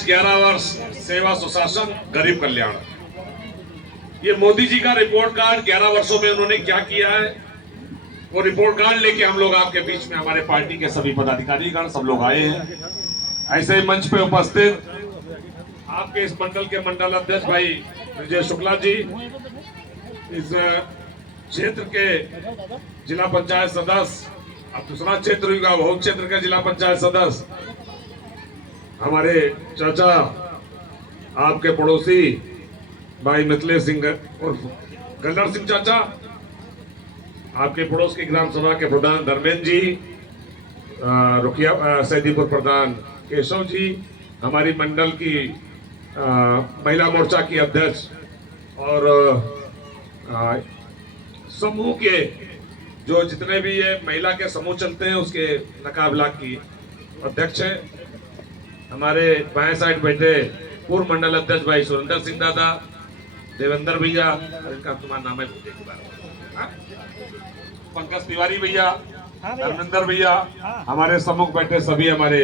आज 11 वर्ष सेवा सुशासन गरीब कल्याण, ये मोदी जी का रिपोर्ट कार्ड 11 वर्षों में उन्होंने क्या किया है, वो रिपोर्ट कार्ड लेके हम लोग आपके बीच में, हमारे पार्टी के सभी पदाधिकारीगण सब लोग आए हैं। ऐसे ही मंच पे उपस्थित आपके इस मंडल के मंडल अध्यक्ष भाई विजय शुक्ला जी, इस क्षेत्र के जिला पंचायत सदस्य, अब दूसरा क्षेत्र होगा वो क्षेत्र के जिला पंचायत सदस्य, हमारे चाचा आपके पड़ोसी भाई मिथिलेश सिंह और गल्लर सिंह चाचा, आपके पड़ोस की ग्राम सभा के प्रधान धर्मेंद्र जी, रुकिया सैदीपुर प्रधान केशव जी, हमारी मंडल की महिला मोर्चा की अध्यक्ष और समूह के जो जितने भी ये महिला के समूह चलते हैं उसके नकाब ब्लॉक की अध्यक्ष है, हमारे बाएं साइड बैठे पूर्व मंडल अध्यक्ष भाई सुरेंद्र सिंह दादा, देवेंद्र भैया, इनका तुम्हारा नाम है पंकज तिवारी भैया, धर्मेंद्र भैया, हमारे सम्मुख बैठे सभी हमारे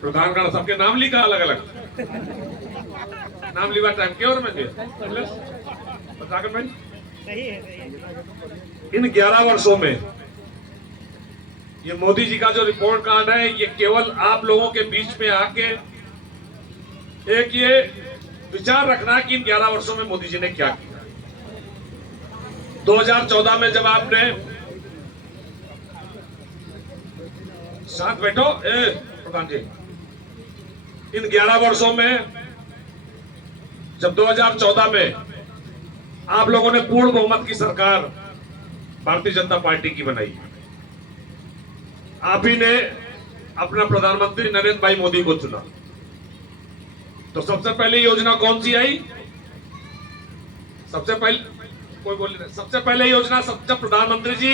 प्रधानगण, सबके नाम लिखा अलग अलग नाम लिखा टाइम क्यों बताकर भाई। इन 11 वर्षों में ये मोदी जी का जो रिपोर्ट कार्ड है, ये केवल आप लोगों के बीच में आके एक ये विचार रखना कि इन 11 वर्षों में मोदी जी ने क्या किया। 2014 में जब आपने, साथ बैठो प्रधान जी, इन 11 वर्षों में जब 2014 में आप लोगों ने पूर्ण बहुमत की सरकार भारतीय जनता पार्टी की बनाई, आप ही ने अपना प्रधानमंत्री नरेंद्र भाई मोदी को चुना, तो सबसे पहले योजना कौन सी आई? सबसे पहले कोई बोल नहीं, सबसे पहले योजना जब प्रधानमंत्री जी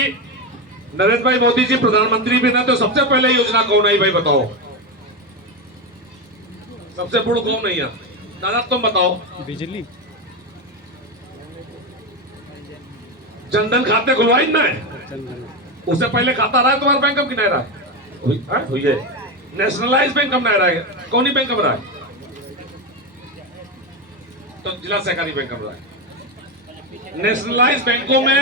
नरेंद्र भाई मोदी जी प्रधानमंत्री भी ना, तो सबसे पहले योजना कौन आई भाई बताओ? सबसे बड़ी कौन नहीं है दादा, तुम बताओ। बिजली। जनधन खाते खुलवाई ना है, उससे पहले खाता रहा है तुम्हारा बैंक कब किनारा है? नेशनलाइज बैंक कब नहीं रहा है? कौन ही बैंक कब रहा है? तो जिला सहकारी बैंक कब रहा है? नेशनलाइज बैंकों में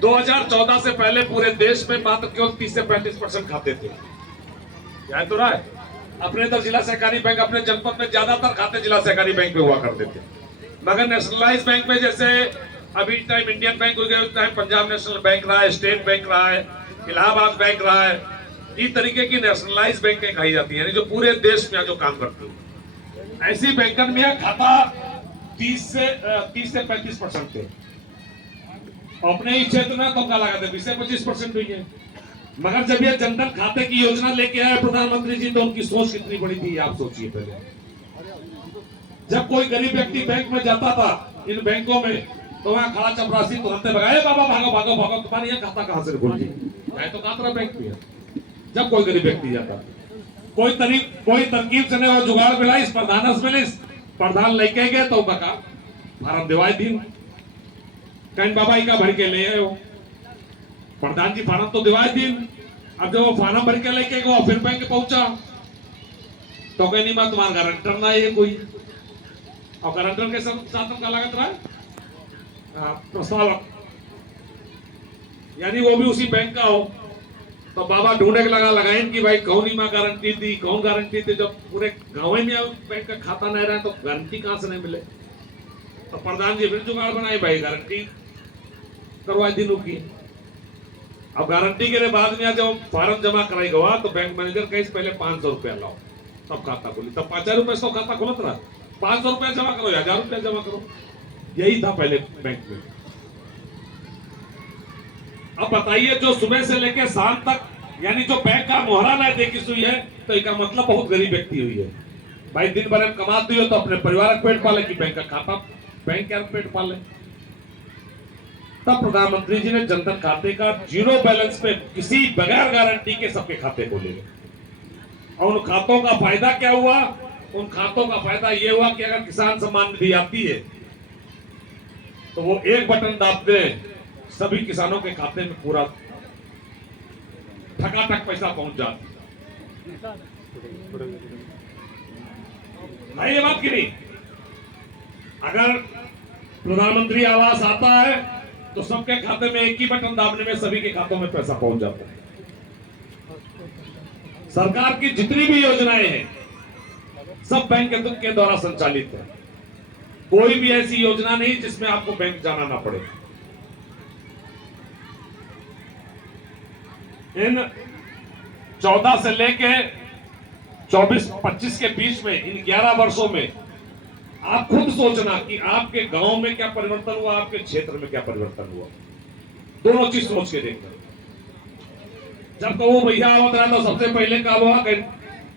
2014 से पहले पूरे देश में मात्र केवल 30 से 35% खाते थे, क्या तो रहा है? अपने इधर जिला सहकारी बैंक, अपने जनपद में ज्यादातर खाते जिला सहकारी बैंक में हुआ करते थे, मगर नेशनलाइज बैंक में जैसे अभी टाइम इंडियन बैंक हो गया, उस टाइम पंजाब नेशनल बैंक रहा है, स्टेट बैंक रहा है, इलाहाबाद बैंक रहा है, इस तरीके की नेशनलाइज बैंकें कही जाती है, यानी जो पूरे देश में जो काम करती है। ऐसी बैंकन में खाता 30 से 35% थे, अपने ही क्षेत्र में तो क्या लगा थे 20 से 25% हुई है। मगर जब ये जनधन खाते की योजना लेके आए प्रधानमंत्री जी, तो उनकी सोच कितनी बड़ी थी आप सोचिए। पहले जब कोई गरीब व्यक्ति बैंक में जाता था, इन बैंकों में, तो वहां खड़ा चपरासी तुरंत भगाए, बाबा भागो भागो भागो, तुम्हारे यहाँ खाता कहां से खुल गई? तो कातरा बैंक में जब कोई गरीब व्यक्ति जाता, कोई तरकीब से नहीं, वो जुगाड़ मिला, प्रधान मिलिस, प्रधान लेके गए तो बका फार्म दिवाई दिन कहीं बाबा का भर के ले आए हो, प्रधान जी फार्म तो दिवाई दिन। अब जब वो फार्म भर के लेके गए फिर बैंक पहुंचा तो कहीं नहीं, मैं तुम्हारा गारंटर ना है कोई, और गारंटर के साथ का लागत रहा है प्रस्तावक, यानी वो भी उसी बैंक का हो। तो बाबा ढूंढे के लगाए कि भाई कौन ही माँ गारंटी दी, कौन गारंटी थी? जब पूरे गांव में बैंक का खाता नहीं रहा तो गारंटी कहां से नहीं मिले? तो प्रधान जी फिर जुगाड़ बनाए, भाई गारंटी करवाई दिनों की। अब गारंटी के बाद में जब फार्म जमा कराई गवा तो बैंक मैनेजर कहीं पहले 500 रुपया लाओ तब खाता खोली, तब 5,000 रुपए से खाता खोलत रहा, 500 रुपया जमा करो, 1,000 रुपया जमा करो, यही था पहले बैंक में। अब बताइए, जो सुबह से लेकर शाम तक, यानी जो बैंक का मोहरा नहीं देखी हुई है, तो इसका मतलब बहुत गरीब व्यक्ति हुई है। भाई दिन भर में कमाती हो तो अपने परिवार का पेट पाले कि बैंक का खाता, बैंक का पेट पाले। तब प्रधानमंत्री जी ने जनधन खाते का 0 बैलेंस पे किसी बगैर गारंटी के सबके खाते खोले, और उन खातों का फायदा क्या हुआ? उन खातों का फायदा ये हुआ कि अगर किसान सम्मान निधि आती है तो वो एक बटन दाबते हैं, सभी किसानों के खाते में पूरा ठकाठक पैसा पहुंच जाता। है ये बात की नहीं? अगर प्रधानमंत्री आवास आता है तो सबके खाते में एक ही बटन दाबने में सभी के खातों में पैसा पहुंच जाता है। सरकार की जितनी भी योजनाएं हैं सब बैंक के द्वारा संचालित है। कोई भी ऐसी योजना नहीं जिसमें आपको बैंक जाना ना पड़े। इन 14 से लेके 24-25 के बीच में, इन 11 वर्षों में आप खुद सोचना कि आपके गांव में क्या परिवर्तन हुआ, आपके क्षेत्र में क्या परिवर्तन हुआ। दोनों चीज सोच के देखना। जब कहो भैया आवत रहा तो सबसे पहले काम हुआ कि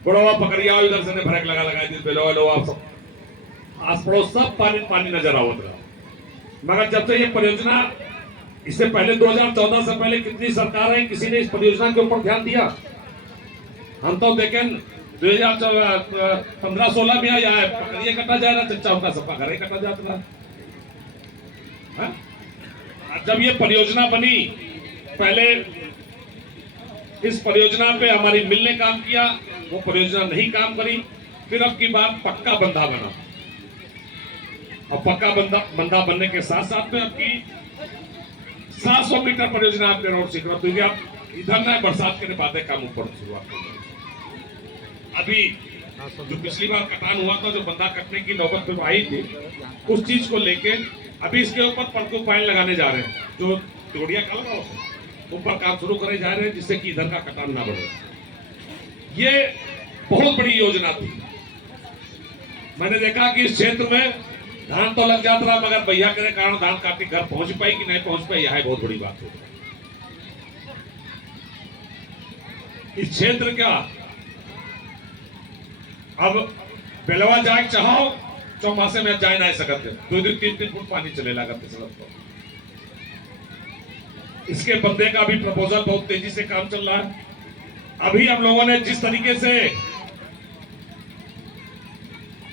बड़वा पकड़िया इधर से ने ब्रेक लगा दी बेलो लो आप सब आस पड़ोस सब पानी पानी नजर आवत रहा। मगर जब से ये परियोजना, इससे पहले 2014 से पहले कितनी सरकार है, किसी ने इस परियोजना के ऊपर ध्यान दिया? हम तो देखें 2015-16 में आया है, पकड़िए कटा जा रहा, चच्चा उनका सबका घर ही कटा जाता रहा। जब ये परियोजना बनी, पहले इस परियोजना पे हमारी मिल ने काम किया, वो परियोजना नहीं काम करी। फिर अब की बात पक्का बंधा बना, और पक्का बंधा बनने के साथ साथ में आपकी 700 मीटर परियोजना आपके रोड सीख क्योंकि आप इधर ना बरसात के बातें काम ऊपर शुरुआत कर। अभी जो पिछली बार कटान हुआ था, जो बंधा कटने की नौबत पे आई थी, उस चीज को लेके अभी इसके ऊपर पलकू पाइन लगाने जा रहे हैं, जो तोड़िया का लगा होता है ऊपर काम शुरू करे जा रहे हैं, जिससे कि इधर का कटान ना बढ़े। ये बहुत बड़ी योजना थी। मैंने देखा कि इस क्षेत्र में धान तो लग जाता रहा, मगर भैया के कारण धान काटने घर पहुंच पाई कि नहीं पहुंच पाई, यह बहुत बड़ी बात है। इस क्षेत्र का अब बेलवा जाए चाहो चौमासे में जाए ना सकते, 2-3 फुट पानी चले लगते सड़क पर। इसके बंदे का भी प्रपोजल बहुत तेजी से काम चल रहा है। अभी हम लोगों ने जिस तरीके से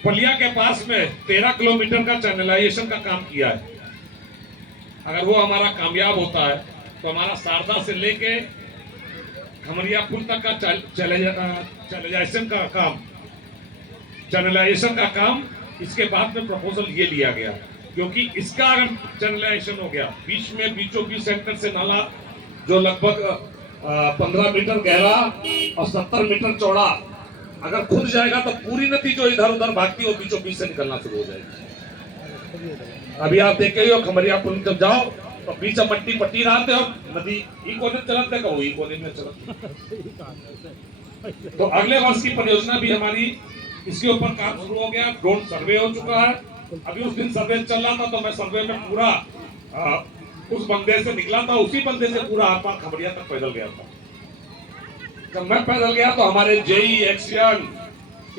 पलिया के पास में 13 किलोमीटर का चैनलाइजेशन का काम किया है, अगर वो हमारा कामयाब होता है तो हमारा शारदा से लेके खमरिया पुल तक का चैनलाइजेशन का काम इसके बाद में प्रपोजल ये लिया गया, क्योंकि इसका अगर चैनलाइजेशन हो गया, बीचों बीच सेक्टर से नाला जो लगभग 15 मीटर गहरा और 70 मीटर चौड़ा अगर खुद जाएगा तो पूरी नदी जो इधर उधर भागती है वो बीचों बीच से निकलना शुरू हो जाएगी। अभी आप देखे हो खमरिया पुल जब जाओ तो बीच मट्टी पट्टी रहते हो, नदी ही कोने चलते कहो ही कोने में चलते। तो अगले वर्ष की परियोजना भी हमारी इसके ऊपर काम शुरू हो गया। ड्रोन सर्वे हो चुका है। अभी उस दिन सर्वे चल रहा था तो मैं सर्वे में पूरा उस बंदे से निकला था, उसी बंदे से पूरा आर पार खमरिया तक पैदल गया था। जब मैं पैदल गया तो हमारे जेई, एक्सियन,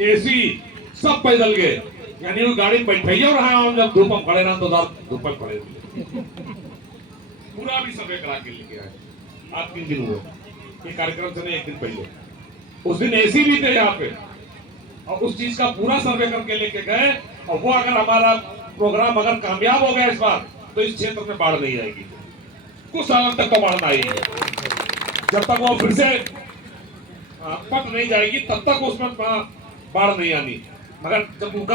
एसी सब पैदल गए, यानी वो गाड़ी बैठे और हाँ जब धूप में खड़े ना तो धूप में खड़े पूरा भी सर्वे करा के लेके आए। आज 3 दिन हुए ये कार्यक्रम से, नहीं 1 दिन पहले। उस दिन एसी भी थे यहाँ पे और उस चीज का पूरा सर्वे करके लेके गए। और वो अगर हमारा प्रोग्राम अगर कामयाब हो गया इस बार तो इस क्षेत्र में बाढ़ नहीं आएगी, कुछ साल तक तो बाढ़ नहीं आएगी। जब तक वो फिर से पट नहीं जाएगी तब तक उसमें बाढ़ नहीं आनी, मगर जब